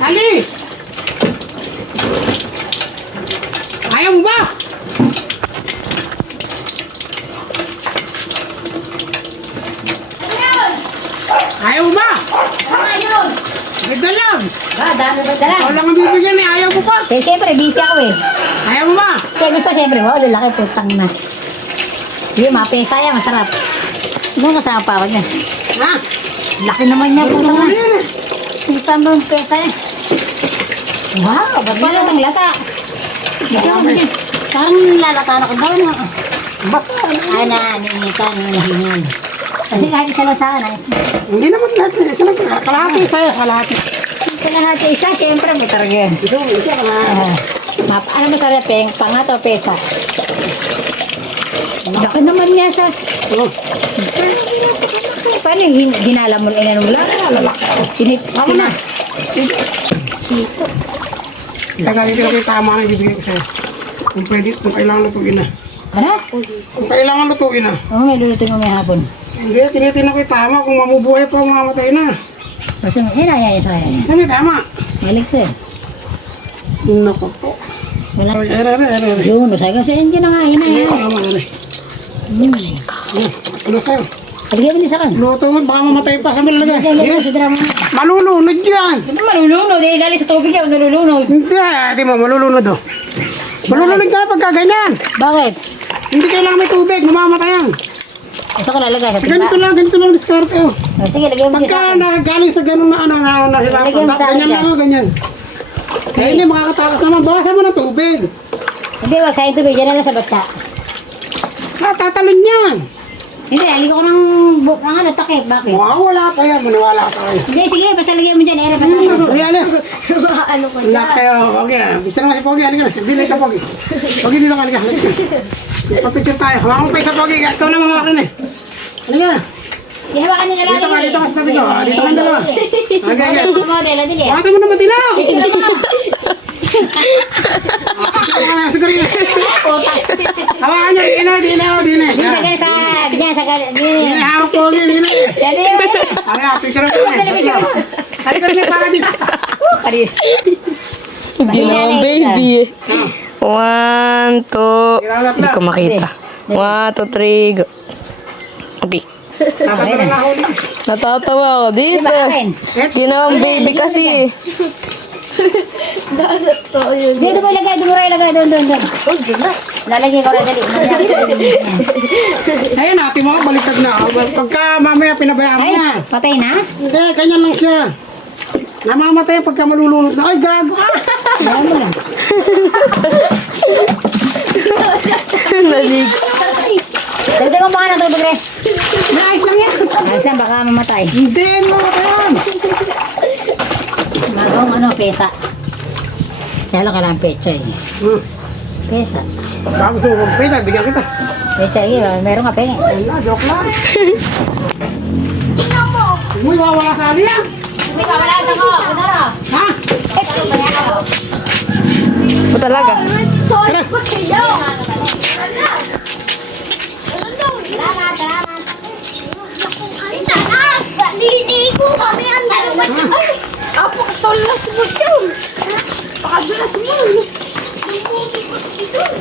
Ali! Ayaw mo ba? Ayaw mo ba? Ganda lang. Ba, dami ba dala? Ikaw lang ang bibigyan eh. Ayaw mo pa. Eh, siyempre, busy ako eh. Ayaw mo ba? Kaya gusto siyempre, wow, lalaki, putang na. Hindi, mapesa yan, masarap. Ano kasama pa ako niya? Ha? Laki naman niya, putang na. Ano eh? Bang pesa yan. Wow, ba't pala itong lata? Ito, hindi. Parang lalata na ko daw na. Basta. Ay na, ninitan, ninihingan. Kasi kahit isa lang sa akin, ay, Hindi naman lahat sila. Sila kalahati sa'yo. Kalahati. kalahati isa, siyempre may talaga yan. Ito, isa kalahati. Ah, map, ano masarap peng? Pangat o pesa? Laki naman niya sa... Oh. Paano yung hinala mo ina nung lang? Hinip, Ako na. Tagalin ko lang tama na ibibigay ko sa'yo. Kung pwede, kung kailangan lutuin na. Ano? Kung kailangan lutuin na. Oo, may lulutin mo may hapon. Hindi, tinitingnan ko tama. Kung mamubuhay pa, mamamatay na. Basta mo, hinaya niya sa kanya. Sabi, tama. Malik sa'yo. Naku po. Wala. Ay, ere, ere, ere, ere. Yun, sabi ko sa engine na nga, na Ay. Hmm. Ano, ano sa'yo? Paligyan mo sa kan. Luto mo, baka mamatay pa sa drama. malulunod yan. Ito malulunod, eh, galing sa tubig yan, nalulunod. Hindi, ate mo, malulunod oh. Malulunod ka pagka ganyan. Bakit? Hindi kailangan may tubig, mamamatay yan. Gusto ko lalagay sa Ganito timba. lang, ganito lang diskarte oh. Oh, Sige, lagyan mo sa Pagka akin. nakagaling sa ganun na ano, na sa akin ganyan lang oh, ganyan. Kaya hindi makakatakas naman, bawasan mo ng tubig. Hindi, wag sa tubig, dyan na lang sa batsa. Ah, tatalon yan. Hindi, aligo ko ng, bu- ng ano, takip. Bakit? Mawawala pa yan, maniwala ka sa akin. Hindi, sige, basta lagyan mo dyan, ere pa Reale. ano ko Laki oh, Pogi ah. Bisa naman si Pogi, halika na. Dili ka Pogi. Pogi dito ka, halika. halika. Papicture tayo. Hawakan mo pa isa Pogi, ikaw na mamakan eh. Halika. Ihawakan niyo na lang. Dito ka, dito ka sa tabi ko. Ah, Dito ka dalawa. Okay, okay. Model, adili. Hawakan mo naman tinaw. Siguro yun. Hawakan niya, dinaw, dinaw, dinaw. Dito sa gana sa, dyan sa gana, dyan. Dinaw, hawak Pogi, dinaw. Yan, dyan, dyan. Halika, picture mo. Halika rin yung paradis. Ginawa baby. One, two. Hindi ko makita. One, two, three, go. Okay. Na. Natatawa ako dito. Diba? Ginawang baby kasi. Dito mo ilagay, doon mo ilagay, doon, doon, doon. Oh, Dimas. Lalagay ko rin, dali. Ayun, ate mo, baliktad na. Pagka mamaya pinabayaan mo Ay, yan. patay na? Hindi, ganyan lang siya. Namamatay pagka malulunod na. Ay, gago ka! Alam mo lang. Nalig. Dagdag mo baka ng tubig rin. Naayos lang yan. Ayos lang, baka mamatay. Hindi, mamatay yan. Gagawang ano, pesa. Kaya lang kailangan pecha eh. Hmm. Pesa. Bago sa mga pwede, bigyan kita. Pecha, eh, meron ka pengen. Ayun na, joke lang. Uy, wawala sa ali yan. Hindi ka, wala sa ko. Kunara. Ha? O talaga. Tara. Salamat, salamat. Liligo kami ang dalawa. Ay, apo, tolas mo yun. Pakadulas mo. Ang puti ko si doon.